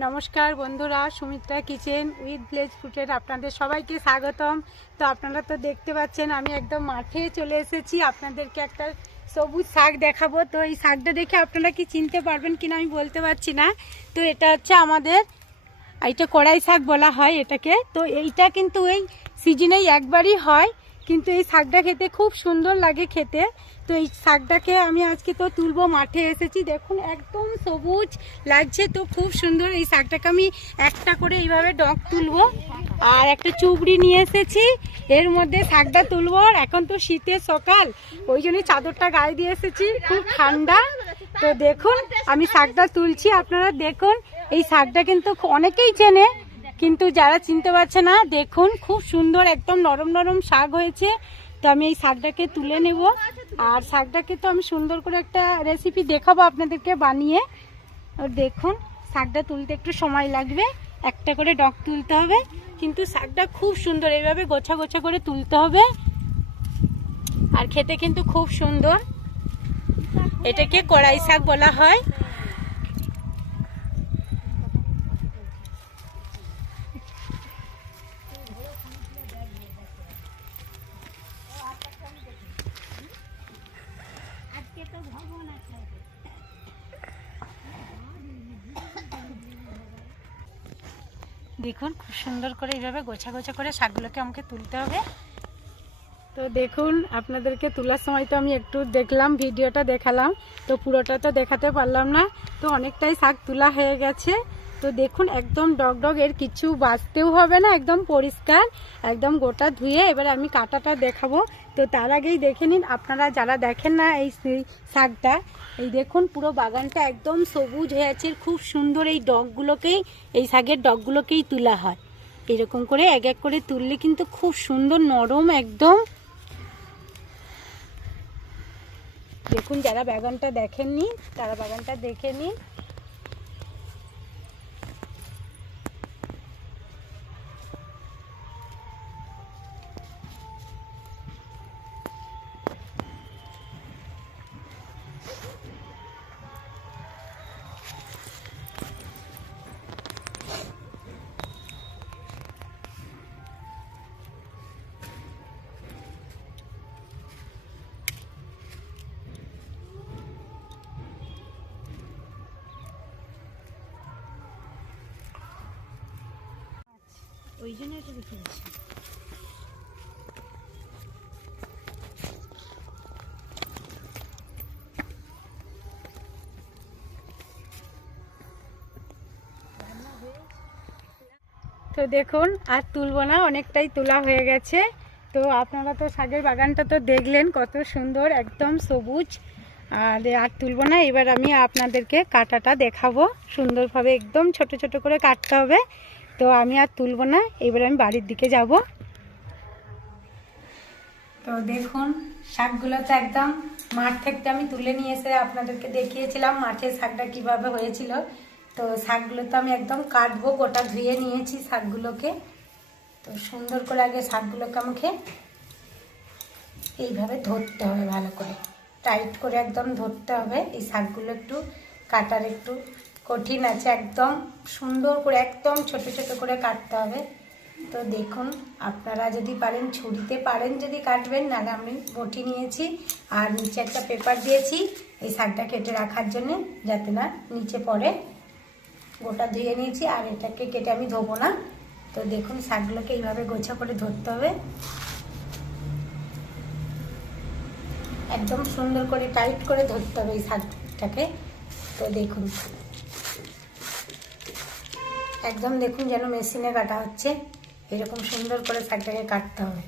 নমস্কার বন্ধুরা, Sumitra kitchen with village ফুটের আপনাদের সবাইকে স্বাগতম। তো আপনারা তো দেখতে পাচ্ছেন, আমি একদম মাঠে চলে এসেছি। আপনাদেরকে একটা সবুজ শাক দেখাবো। তো এই শাকটা দেখে আপনারা কি চিনতে পারবেন কিনা আমি বলতে পারছি না। তো এটা হচ্ছে আমাদের এইটা কড়াই শাক বলা হয় এটাকে। তো এইটা কিন্তু এই সিজনেই একবারই হয়, কিন্তু এই শাকটা খেতে খুব সুন্দর লাগে খেতে। তো এই শাকটাকে আমি আজকে তো তুলবো, মাঠে এসেছি। দেখুন, একদম সবুজ লাগছে। তো খুব সুন্দর এই শাকটাকে আমি একটা করে এইভাবে ডগ তুলবো। আর একটা চুবড়ি নিয়ে এসেছি। এর মধ্যে শাকটা তুলবো। আর এখন তো শীতের সকাল। ওই জন্য চাদরটা গায়ে দিয়ে এসেছি। খুব ঠান্ডা। তো দেখুন, আমি শাকটা তুলছি। আপনারা দেখুন, এই শাকটা কিন্তু অনেকেই চেনে। কিন্তু যারা চিনতে পারছে না, দেখুন, খুব সুন্দর, একদম নরম নরম শাক হয়েছে। তো আমি এই শাকটাকে তুলে নেব। আর শাকটাকে তো আমি সুন্দর করে একটা রেসিপি দেখাবো আপনাদেরকে বানিয়ে। দেখুন শাকটা তুলতে একটু সময় লাগবে। একটা করে ডক তুলতে হবে। কিন্তু শাকটা খুব সুন্দর, এইভাবে গোছা গোছা করে তুলতে হবে। আর খেতে কিন্তু খুব সুন্দর। এটাকে কড়াই শাক বলা হয়। সুন্দর করে এইভাবে গোছা গোছা করে শাকগুলোকে আমাকে তুলতে হবে। তো দেখুন, আপনাদেরকে তোলার সময় তো আমি একটু দেখলাম, ভিডিওটা দেখালাম, তো পুরোটা তো দেখাতে পারলাম না, তো অনেকটাই শাক তোলা হয়ে গেছে। তো দেখুন, একদম ডগ এর কিছু বাঁচতেও হবে না, একদম পরিষ্কার, একদম গোটা ধুয়ে এবার আমি কাটাটা দেখাবো। তো তার আগেই দেখে নিন, আপনারা যারা দেখেন না এই শাকটা, এই দেখুন পুরো বাগানটা একদম সবুজ হয়ে আছে, খুব সুন্দর এই ডগগুলোকেই, এই শাকের ডগগুলোকেই তোলা হয়। এরকম করে এক এক করে তুললে কিন্তু খুব সুন্দর, নরম একদম। দেখুন, যারা বাগানটা দেখেননি, তারা বাগানটা দেখে নিন। ওই জন্য এটা রেখে দিচ্ছি। তো দেখুন, আর তুলবো না, অনেকটাই তোলা হয়ে গেছে। তো আপনারা তো শাকের বাগানটা তো দেখলেন, কত সুন্দর, একদম সবুজ। আর আর তুলবো না, এবার আমি আপনাদেরকে কাটাটা দেখাবো। সুন্দরভাবে একদম ছোট ছোট করে কাটতে হবে। তো আমি আর তুলবো না, এবার আমি বাড়ির দিকে যাব। তো দেখুন, শাকগুলো তো একদম মাঠ থেকে আমি তুলে নিয়ে এসে আপনাদেরকে দেখিয়েছিলাম মাঠে শাকটা কীভাবে হয়েছিল। তো শাকগুলো তো আমি একদম কাটবো, গোটা ধুয়ে নিয়েছি শাকগুলোকে। তো সুন্দর করে আগে শাকগুলোকে আমাকে এইভাবে ধরতে হবে ভালো করে। টাইট করে একদম ধরতে হবে, এই শাকগুলো একটু কাটার একটু কঠিন আছে একদম। সুন্দর করে, একদম ছোট ছোট করে কাটতে হবে। তো দেখুন, আপনারা যদি পারেন, ছুরিতে পারেন যদি কাটবেন, নাহলে আমি বটি নিয়েছি আর নিচে একটা পেপার দিয়েছি এই শাকটা কেটে রাখার জন্য, যাতে না নিচে পড়ে। গোটা ধুয়ে নিয়েছি আর এটাকে কেটে আমি ধোবো না। তো দেখুন, শাকগুলোকে এইভাবে গোছা করে ধরতে হবে। একদম সুন্দর করে টাইট করে ধরতে হবে এই শাকটাকে। তো দেখুন। একদম দেখুন যেন মেশিনে কাটা হচ্ছে। এরকম সুন্দর করে শাকটাকে কাটতে হবে।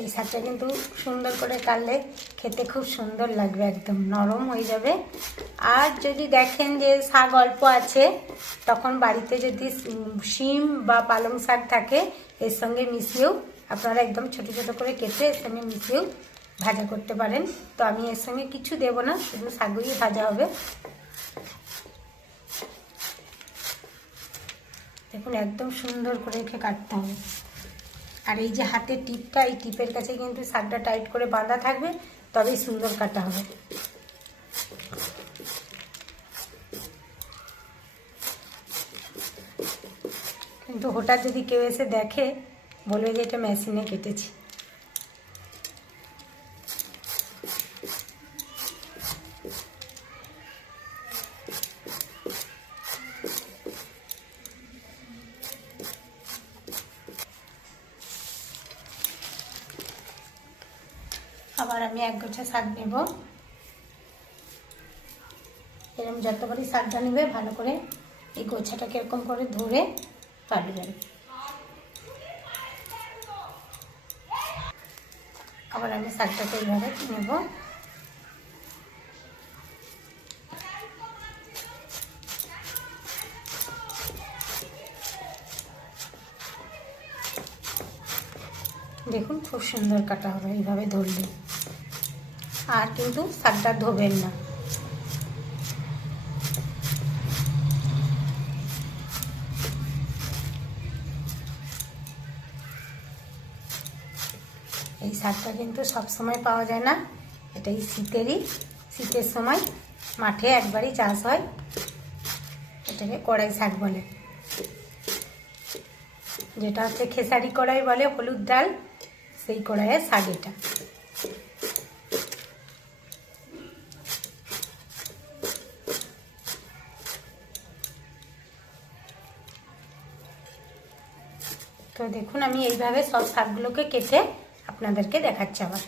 এই শাকটা কিন্তু সুন্দর করে কাটলে খেতে খুব সুন্দর লাগবে, একদম নরম হয়ে যাবে। আর যদি দেখেন যে শাক অল্প আছে, তখন বাড়িতে যদি শিম বা পালং শাক থাকে, এর সঙ্গে মিশিয়েও আপনারা একদম ছোট ছোট করে কেটে এর সঙ্গে মিশিয়েও ভাজা করতে পারেন। তো আমি এর সঙ্গে কিছু দেব না, শুধু শাকই ভাজা হবে। দেখুন, একদম সুন্দর করে রেখে কাটতে হবে। আর এই যে হাতের টিপটা, এই টিপের কাছে কিন্তু শাকটা টাইট করে বাঁধা থাকবে, তবেই সুন্দর কাটা হবে। কিন্তু হঠাৎ যদি কেউ এসে দেখে, বলবে যে এটা মেশিনে কেটেছি। আমি এক গোছা শাক নেব। এরকম যতবারই শাকটা নেবে, ভালো করে এই গোছাটাকে এরকম করে ধরে কাটবেন আবার আমি শাকটাকে এইভাবে নেব। দেখুন, খুব সুন্দর কাটা হবে এইভাবে ধরলে। আর কিন্তু শাকটা ধোবেন না। এই শাকটা কিন্তু সব সময় পাওয়া যায় না। এটা এই শীতেরই, শীতের সময় মাঠে একবারই চাষ হয়। এটাকে কড়াই শাক বলে। যেটা হচ্ছে খেসারি কড়াই বলে, হলুদ ডাল, সেই কড়াইয়ের শাক এটা। তো দেখুন, আমি এইভাবে সব শাকগুলোকে কেটে আপনাদেরকে দেখাচ্ছি আবার।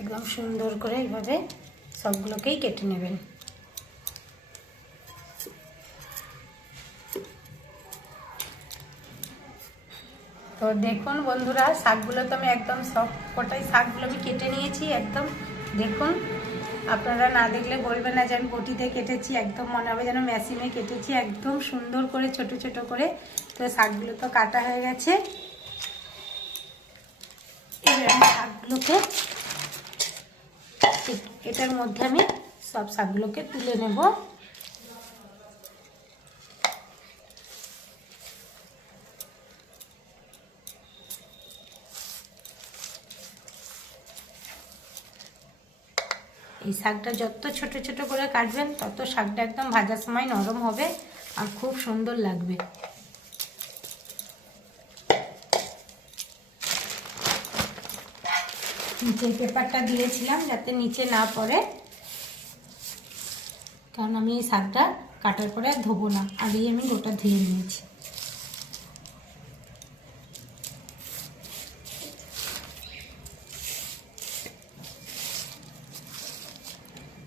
একদম সুন্দর করে এইভাবে সবগুলোকেই কেটে নেবেন। তো দেখুন বন্ধুরা, শাকগুলো তো আমি একদম সব কটাই শাকগুলো আমি কেটে নিয়েছি, একদম দেখুন। আপনারা না দেখলে বলবেন না যে আমি বটিতে কেটেছি, একদম মনে হবে যেন মেশিনে কেটেছি, একদম সুন্দর করে, ছোট ছোট করে। তো শাকগুলো তো কাটা হয়ে গেছে। এবার আমি শাকগুলোকে এটার মধ্যে আমি সব শাকগুলোকে তুলে নেব। এই শাকটা যত ছোট ছোট করে কাটবেন, তত শাকটা একদম ভাজার সময় নরম হবে আর খুব সুন্দর লাগবে। নিচে পেপারটা দিয়েছিলাম যাতে নিচে না পড়ে, কারণ আমি এই শাকটা কাটার পরে ধোবো না। আগেই আমি গোটা ধুয়ে নিয়েছি।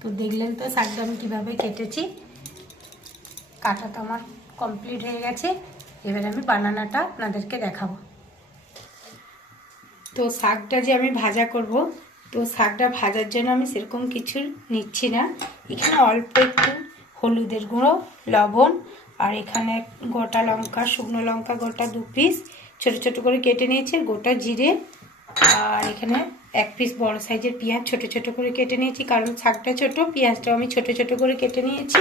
তো দেখলেন তো শাকটা আমি কীভাবে কেটেছি। কাটা তো আমার কমপ্লিট হয়ে গেছে। এবার আমি বানানাটা আপনাদেরকে দেখাবো। তো শাকটা যে আমি ভাজা করব, তো শাকটা ভাজার জন্য আমি সেরকম কিছু নিচ্ছি না। এখানে অল্প একটু হলুদের গুঁড়ো, লবণ, আর এখানে গোটা লঙ্কা, শুকনো লঙ্কা, গোটা দু পিস ছোট ছোট করে কেটে নিয়েছি, গোটা জিরে, আর এখানে এক পিস বড় সাইজের পেঁয়াজ ছোট ছোট করে কেটে নিয়েছি। কারণ শাকটা ছোট, পেঁয়াজটাও আমি ছোট ছোট করে কেটে নিয়েছি।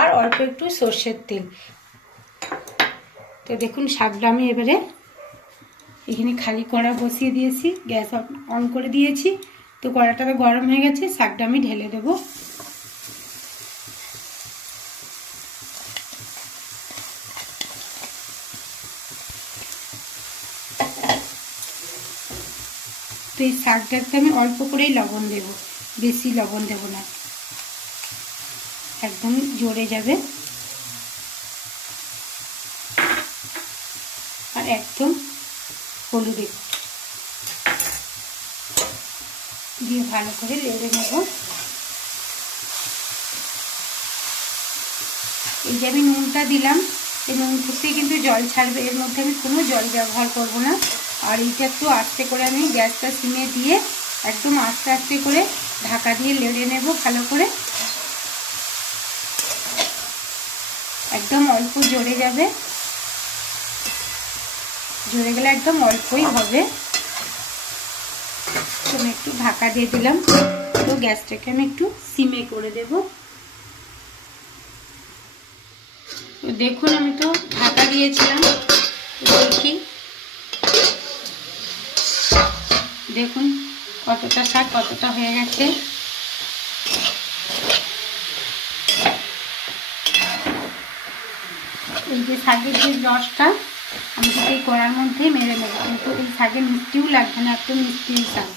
আর অল্প একটু সর্ষের তেল। তো দেখুন শাকটা আমি এবারে এখানে খালি কড়া বসিয়ে দিয়েছি, গ্যাস অন করে দিয়েছি। তো কড়াটা গরম হয়ে গেছে, শাকটা আমি ঢেলে দেবো। তো এই শাকটাতে আমি অল্প করেই লবণ দেব, বেশি লবণ দেব না। একদম জোরে যাবে। আর একদম হলুদ দিয়ে ভালো করে লেড়ে নেব। এই যে আমি নুনটা দিলাম, এই নুন থেকেই কিন্তু জল ছাড়বে, এর মধ্যে আমি কোনো জল ব্যবহার করব না। আর এইটা একটু আস্তে করে আমি গ্যাসটা সিমে দিয়ে একদম আস্তে আস্তে করে ঢাকা দিয়ে লেড়ে নেব ভালো করে। একদম অল্প জড়ে যাবে। জড়ে গেলে একদম অল্পই হবে। আমি একটু ঢাকা দিয়ে দিলাম। তো গ্যাসটাকে আমি একটু সিমে করে দেব। দেখুন আমি তো ঢাকা দিয়েছিলাম। দেখি। দেখুন কতটা শাক কতটা হয়ে গেছে। এই যে শাকের যে রসটা, আমি কিন্তু এই কড়ার মধ্যেই মেরে নেব, কিন্তু এই শাকে মিষ্টিও লাগবে না একটু মিষ্টি শাক।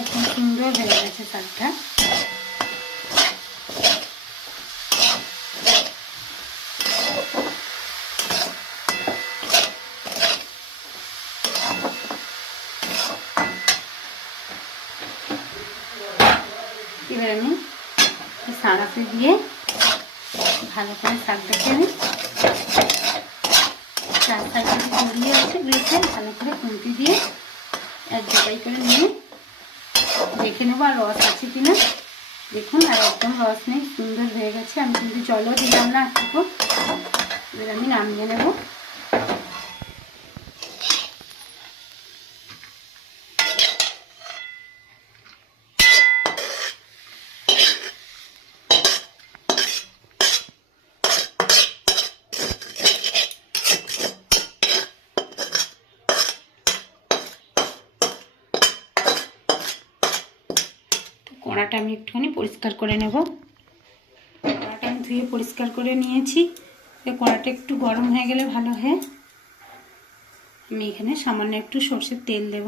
একদম সুন্দর হয়ে গেছে শাকটা। এবার আমি সাঁড়াতে দিয়ে ভালো করে শাকটাকে আমি চার সাইডে গড়িয়ে আছে রয়েছে ভালো করে খুন্তি দিয়ে এক জায়গায় করে নিয়ে দেখে নেব আর রস আছে কিনা। দেখুন, আর একদম রস নেই, সুন্দর হয়ে গেছে। আমি কিন্তু জলও দিলাম না এবার আমি নামিয়ে নেব। কড়াটা আমি একটুখানি পরিষ্কার করে নেব। কড়াটা আমি ধুয়ে পরিষ্কার করে নিয়েছি। কড়াটা একটু গরম হয়ে গেলে ভালো হয়। আমি এখানে সামান্য একটু সর্ষের তেল দেব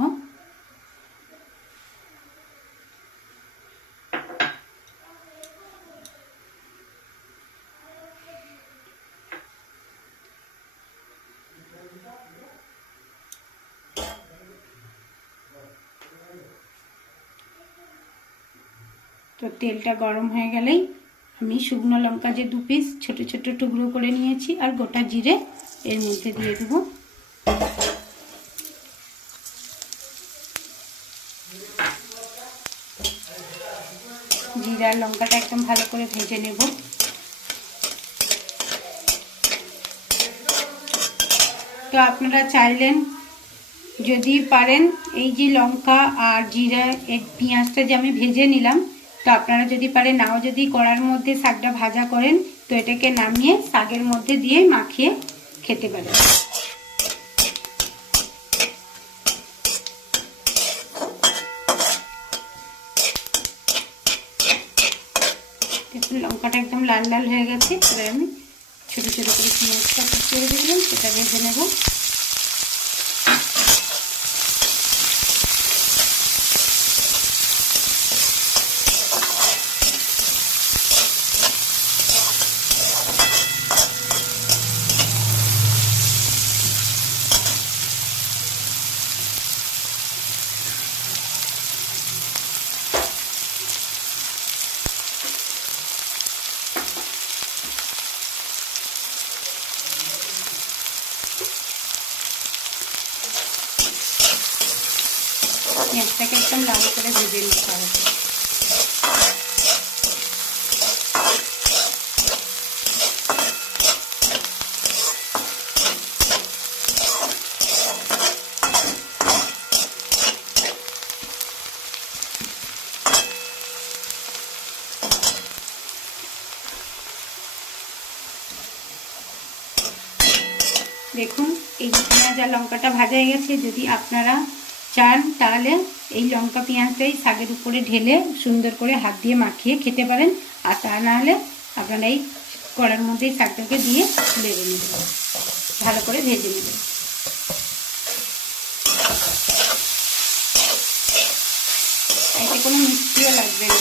তো তেলটা গরম হয়ে গেলেই আমি শুকনো লঙ্কা যে দু পিস ছোট ছোট টুকরো করে নিয়েছি আর গোটা জিরে এর মধ্যে দিয়ে দেবো। জিরা লঙ্কাটা একদম ভালো করে ভেজে নেব। তো আপনারা চাইলেন, যদি পারেন, এই যে লঙ্কা আর জিরা এর পেঁয়াজটা যে আমি ভেজে নিলাম তো আপনারা যদি পারেন, নাও যদি কড়ার মধ্যে শাকটা ভাজা করেন, তো এটাকে নামিয়ে শাকের মধ্যে দিয়ে মাখিয়ে খেতে পারেন। দেখুন, লঙ্কাটা একদম লাল লাল হয়ে গেছে। এবার আমি ছোটো ছোটো করে পেঁয়াজটা ছেড়ে দিলাম, সেটা ভেজে নেব। পেঁয়াজটাকে একদম লাল করে ভেজে নিতে হবে। দেখুন, এই পেঁয়াজ আর লঙ্কাটা ভাজা হয়ে গেছে। যদি আপনারা চান, তাহলে এই লঙ্কা পেঁয়াজটাই শাকের উপরে ঢেলে সুন্দর করে হাত দিয়ে মাখিয়ে খেতে পারেন। আর তা নাহলে আপনারা এই কড়ার মধ্যে শাকটাকে দিয়ে বেড়ে নেবেন। ভালো করে ভেজে নেবেন। কোনো মিষ্টিও লাগবে না।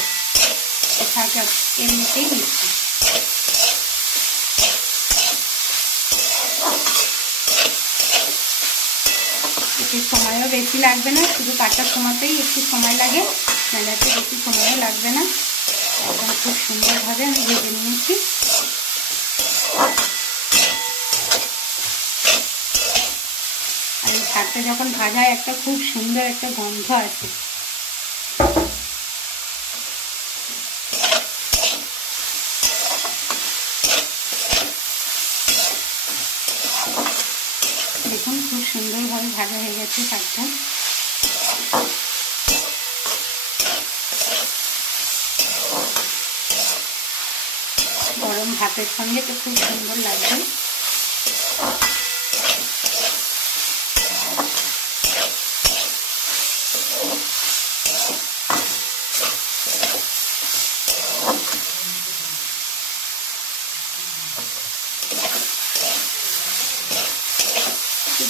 শাক এমনিতেই মিষ্টি। একটু সময়ও বেশি লাগবে না, শুধু কাটার সময়তেই একটু সময় লাগে একটু বেশি সময়ও লাগবে না। একদম খুব সুন্দরভাবে আমি ভেজে নিয়েছি। আর এই শাকটা যখন ভাজা একটা খুব সুন্দর একটা গন্ধ আছে দেখুন খুব সুন্দরভাবে ভাজা হয়ে গেছে শাকটা। গরম ভাতের সঙ্গে তো খুব সুন্দর লাগবে।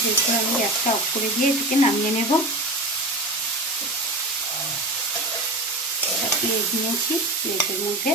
তো আমি গ্যাসটা অফ করে দিয়ে এটাকে নামিয়ে নেব। একটা প্লেট নিয়েছি প্লেটের মধ্যে।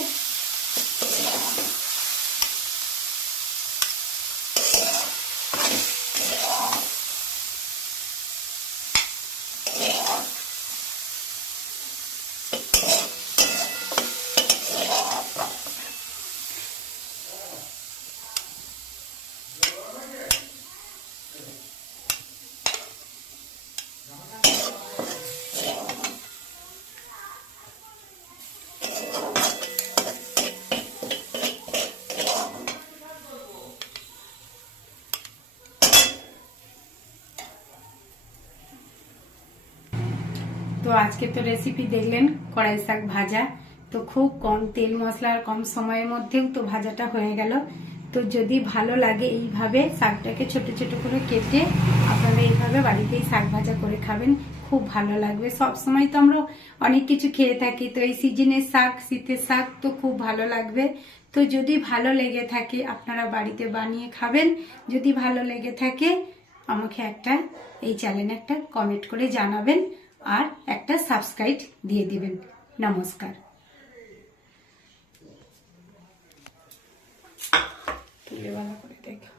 আজকে তো রেসিপি দেখলেন, কড়াই শাক ভাজা। তো খুব কম তেল মশলা আর কম সময়ের মধ্যেও তো ভাজাটা হয়ে গেল। তো যদি ভালো লাগে এইভাবে শাকটাকে ছোট ছোট করে কেটে আপনারা এইভাবে বাড়িতেই শাক ভাজা করে খাবেন, খুব ভালো লাগবে। সব সময় তো আমরা অনেক কিছু খেয়ে থাকি, তো এই সিজনের শাক, শীতের শাক তো খুব ভালো লাগবে। তো যদি ভালো লেগে থাকে, আপনারা বাড়িতে বানিয়ে খাবেন। যদি ভালো লেগে থাকে, আমাকে একটা, এই চ্যানেলে একটা কমেন্ট করে জানাবেন। আর একটা সাবস্ক্রাইব দিয়ে দিবেন। নমস্কার। তুলে করে দেখো।